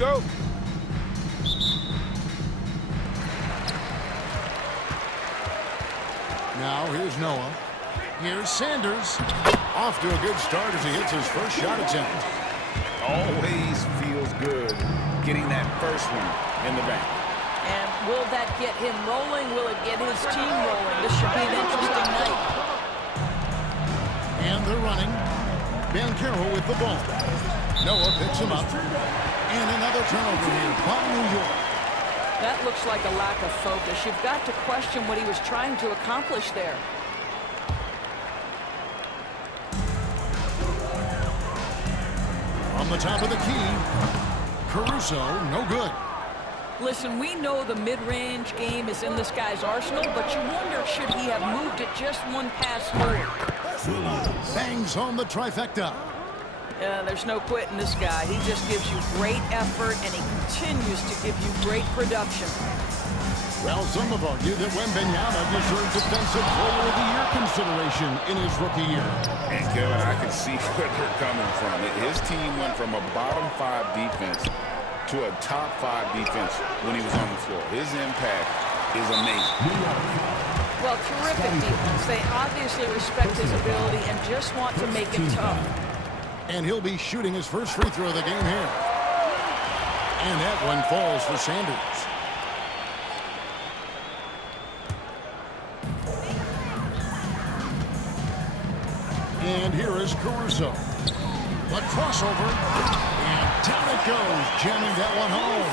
go. Now here's Noah. Here's Sanders. Off to a good start as he hits his first shot attempt. Always feels good getting that first one in the bank. And will that get him rolling? Will it get his team rolling? This should be an interesting night. And they're running. Banchero with the ball. Noah picks him up. And another turnover here by New York. That looks like a lack of focus. You've got to question what he was trying to accomplish there. On the top of the key, Caruso, no good. Listen, we know the mid-range game is in this guy's arsenal, but you wonder, should he have moved it just one pass forward? Bangs home the trifecta. There's no quitting this guy. He just gives you great effort, and he continues to give you great production. Well, some have argued that Wembanyama deserves Defensive Player of the Year consideration in his rookie year. And Kevin, I can see where they're coming from. His team went from a bottom 5 defense to a top 5 defense when he was on the floor. His impact is amazing. Well, terrific defense. They obviously respect his ability and just want to make it tough. And he'll be shooting his first free throw of the game here. And that one falls for Sanders. And here is Caruso. The crossover. And down it goes, jamming that one home.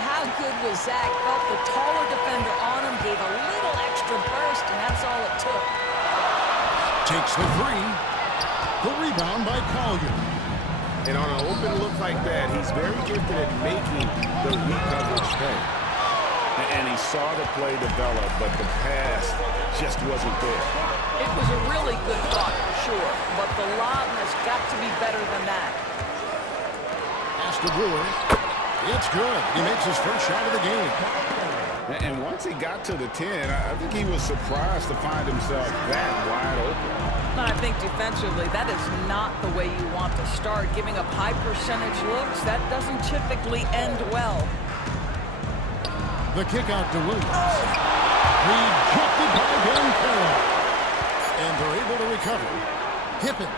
How good was Zach? Felt the taller defender on him, gave a little extra burst, and that's all it took. Takes the three. The rebound by Collier. And on an open look like that, he's very gifted at making the weak coverage pay. And he saw the play develop, but the pass just wasn't there. It was a really good thought for sure, but the lob has got to be better than that. Pass to Brewer. It's good. He makes his first shot of the game. And once he got to the 10, I think he was surprised to find himself that wide open. I think defensively, that is not the way you want to start. Giving up high percentage looks, that doesn't typically end well. The kick out to Williams. Rejected by Banchero. And they're able to recover. Pippen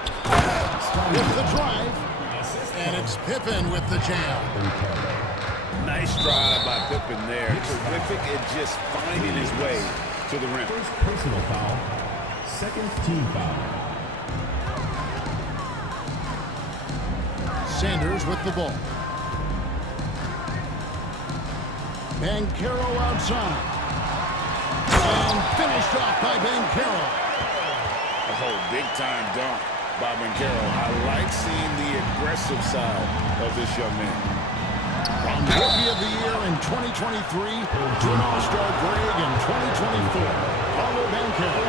with the drive. And it's Pippen with the jam. Nice drive by Pippen there. Terrific at just finding his way to the rim. First personal foul. Second team foul. Sanders with the ball. Banchero outside. And finished off by Banchero. Oh, big-time dunk by Banchero. I like seeing the aggressive side of this young man. From Rookie of the Year in 2023 to an All-Star break in 2024. Paulo Banchero.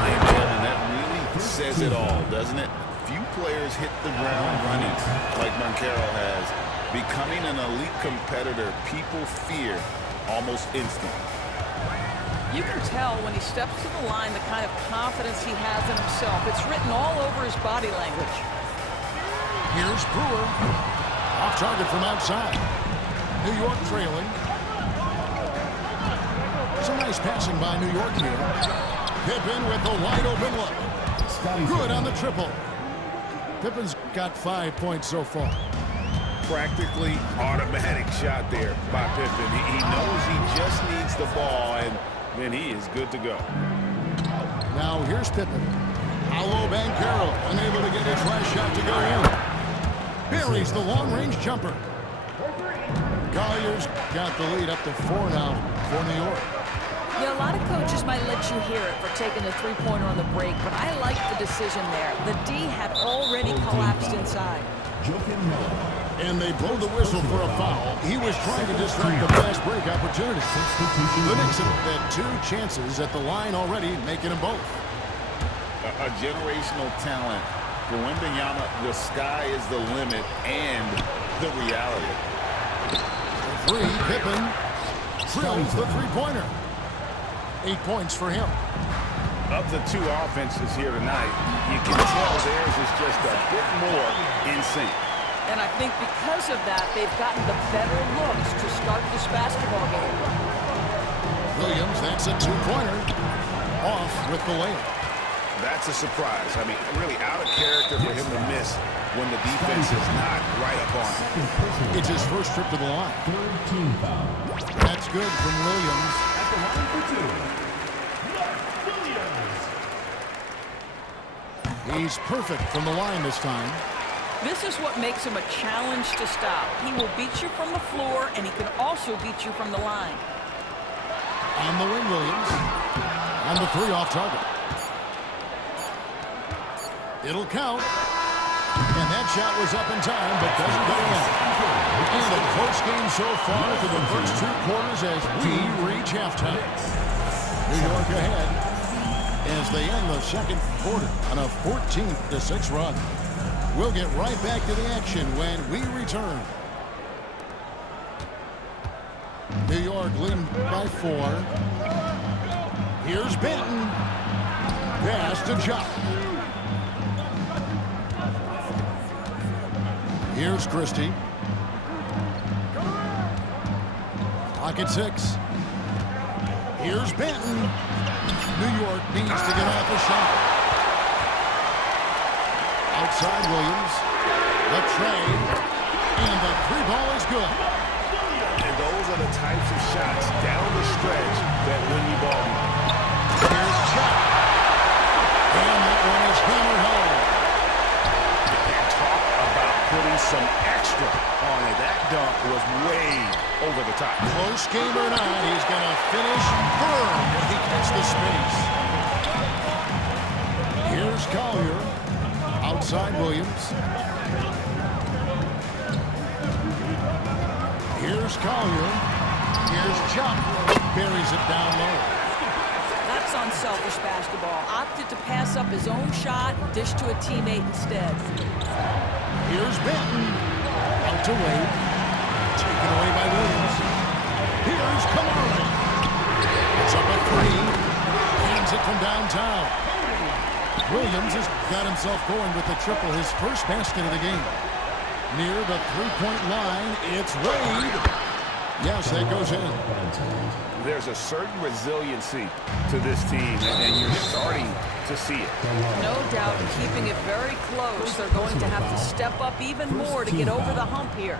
And that really says it all, doesn't it? Few players hit the ground running like Banchero has. Becoming an elite competitor, people fear almost instantly. You can tell when he steps to the line the kind of confidence he has in himself. It's written all over his body language. Here's Brewer. Off target from outside. New York trailing. Some nice passing by New York here. Pippen with a wide open look. Good on the triple. Pippen's got 5 points so far. Practically automatic shot there by Pippen. He knows he just needs the ball, and then he is good to go. Now here's Pippen. Paulo Banchero unable to get his last shot to go in. Buries the long-range jumper. Collier's got the lead up to 4 now for New York. Yeah, a lot of coaches might let you hear it for taking the three-pointer on the break, but I like the decision there. The D had already collapsed inside. And they blow the whistle for a foul. He was trying to distract the fast break opportunity. The Knicks have had 2 chances at the line already, making them both. A generational talent. For Wembanyama, the sky is the limit and the reality. 3, Pippen drills the three-pointer. 8 points for him. Of the 2 offenses here tonight, you can tell theirs is just a bit more in sync. And I think because of that, they've gotten the better looks to start this basketball game. Williams, that's a two-pointer. Off with the layup. That's a surprise. I mean, really out of character for him to miss when the defense is not right up on him. It's his first trip to the line. Third team foul. That's good from Williams. At the line for two. Williams. He's perfect from the line this time. This is what makes him a challenge to stop. He will beat you from the floor, and he can also beat you from the line. On the wing, Williams. And the three off target. It'll count. And that shot was up in time, but doesn't go in. And a close game so far for the first two quarters as we reach halftime. New York ahead as they end the second quarter on a 14-6 run. We'll get right back to the action when we return. New York leading by 4. Here's Benton. Pass to Jock. Here's Christie. Pocket 6. Here's Benton. New York needs to get off the shot. Outside Williams. The trade. And the three ball is good. And those are the types of shots down the stretch that win you ball. Here's Chuck. And that one is hammered home. And talk about putting some extra on it. That dunk was way over the top. Close game or not, he's going to finish firm when he gets the space. Here's Collier. Outside Williams. Here's Collier. Here's Chuck. Buries it down low. That's unselfish basketball. Opted to pass up his own shot and dish to a teammate instead. Here's Benton. Out to Wade. Taken away by Williams. Here's Kamara. It's up at 3. Hands it from downtown. Williams has got himself going with the triple, his first basket of the game. Near the three-point line, it's Wade. Yes, that goes in. There's a certain resiliency to this team, and you're starting to see it. No doubt, keeping it very close. They're going to have to step up even more to get over the hump here.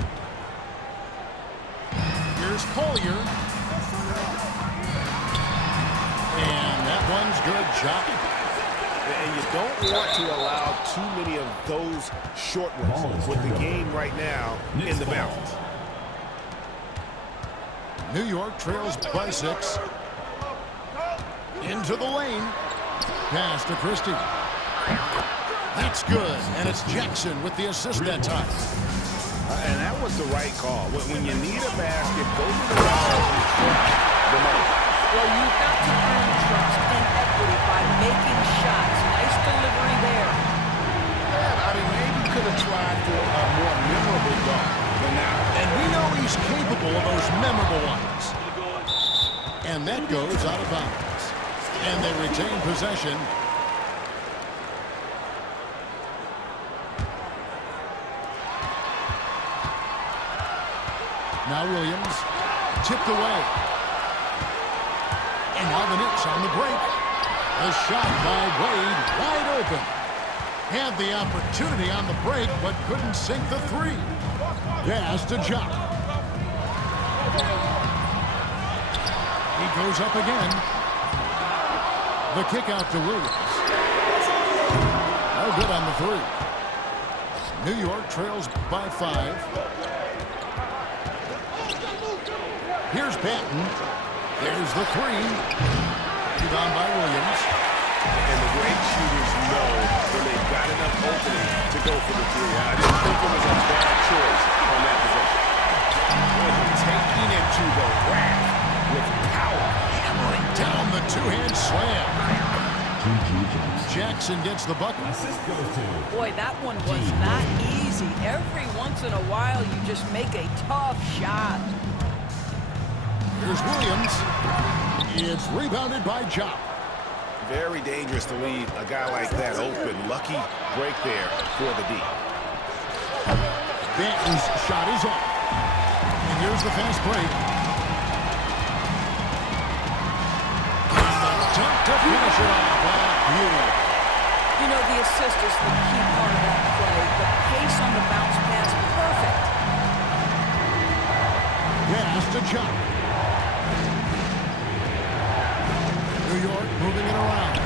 Here's Collier. And that one's good. Jock. And you don't want to allow too many of those short ones with the game right now in the balance. New York trails by 6. Into the lane. Pass to Christie. That's good. And it's Jackson with the assist that time. And that was the right call. When you need a basket, go to the guys who push the most. Well, you've got to earn trust and equity by making shots. Nice delivery there. Yeah, I mean, maybe could have tried for a more memorable dunk than that. And we know he's capable of those memorable ones. And that goes out of bounds. And they retain possession. Now Williams, tipped away. And now the Knicks on the break. A shot by Wade, wide open. Had the opportunity on the break, but couldn't sink the three. Pass to Jock. He goes up again. The kick out to Williams. No good on the three. New York trails by 5. Here's Benton. There's the three. Rebound by Williams. And the great shooters know when they've got enough opening to go for the three. I didn't think it was a bad choice on that possession. Taking it to the rack with power. Hammering down the two-hand slam. Jackson gets the bucket. Boy, that one was not easy. Every once in a while, you just make a tough shot. Here's Williams. It's rebounded by Jock. Very dangerous to leave a guy like that open. Lucky break there for the D. Banton's shot is off. And here's the fast break. Dunk to finish it off. Beauty. You know, the assist is the key part of that play. The pace on the bounce pass, perfect. Pass to John. New York moving it around.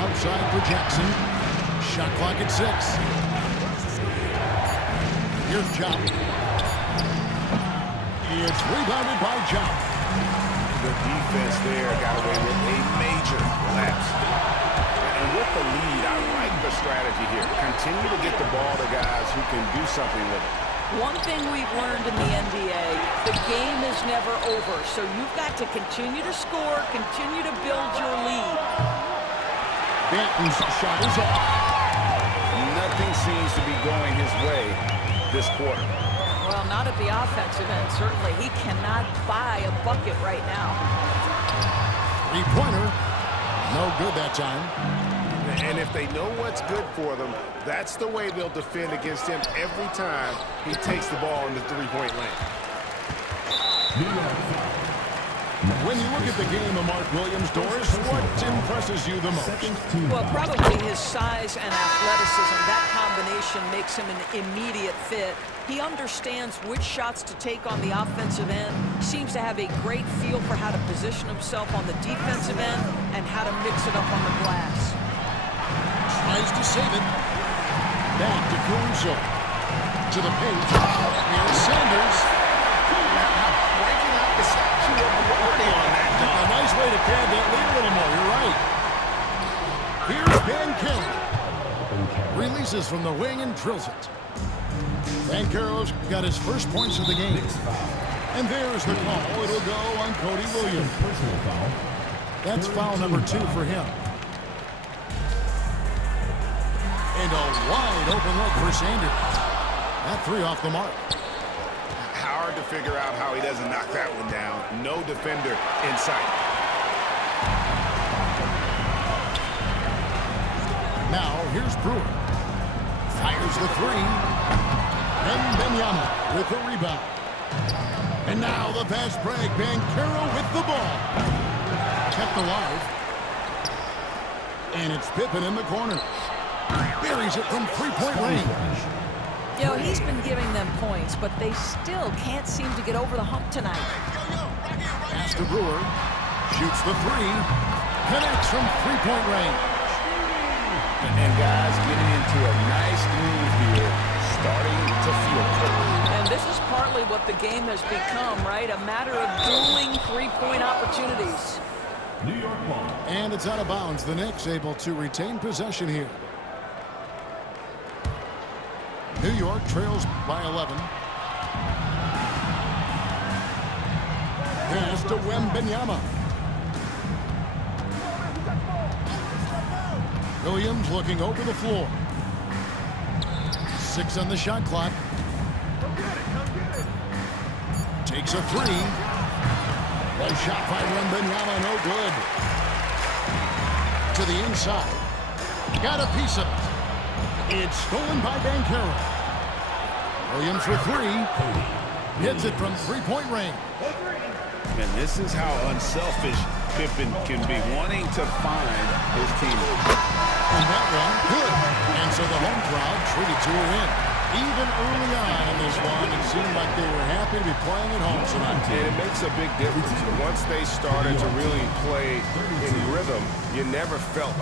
Outside for Jackson. Shot clock at 6. Here's John. It's rebounded by John. The defense there got away with a major lapse. And with the lead, I like the strategy here. Continue to get the ball to guys who can do something with it. One thing we've learned in the NBA, the game is never over. So you've got to continue to score, continue to build your lead. Banton's shot is off. Nothing seems to be going his way this quarter. Well, not at the offensive end, certainly. He cannot buy a bucket right now. Three-pointer. No good that time. And if they know what's good for them, that's the way they'll defend against him every time he takes the ball in the three-point lane. When you look at the game of Mark Williams, Doris, what impresses you the most? Well, probably his size and athleticism. That combination makes him an immediate fit. He understands which shots to take on the offensive end, seems to have a great feel for how to position himself on the defensive end and how to mix it up on the glass. Tries to save it. Back to Caruso. To the paint. Here's Sanders. Breaking out the statue of liberty on that dunk. A nice way to pad that lead a little more. You're right. Here's Banchero. Releases from the wing and drills it. Banchero's got his first points of the game. And there's the call. It'll go on Cody Williams. That's foul number 2 for him. And a wide open look for Sanders. That 3 off the mark. Hard to figure out how he doesn't knock that one down. No defender in sight. Now, here's Brewer. Fires the 3. And Benyama with the rebound. And now the fast break. Banchero with the ball. Kept alive. And it's Pippen in the corner. Buries it from three-point range. You know, he's been giving them points, but they still can't seem to get over the hump tonight. Pass to Brewer. Shoots the 3. Connects from three-point range. And guys getting into a nice groove here, starting to feel good. And this is partly what the game has become, right? A matter of dueling three-point opportunities. New York ball. And it's out of bounds. The Knicks able to retain possession here. New York trails by 11. Pass to Wembanyama. Williams looking over the floor. 6 on the shot clock. Takes a 3. One shot by Wembanyama, no good. To the inside. Got a piece of it. It's stolen by Banchero. Williams for 3. Hits it from three-point range. And this is how unselfish Pippen can be, wanting to find his teammates. And that one, good. And so the home crowd treated to a win. Even early on in this one, it seemed like they were happy to be playing at home tonight. And it makes a big difference. Once they started to really play in rhythm, you never felt like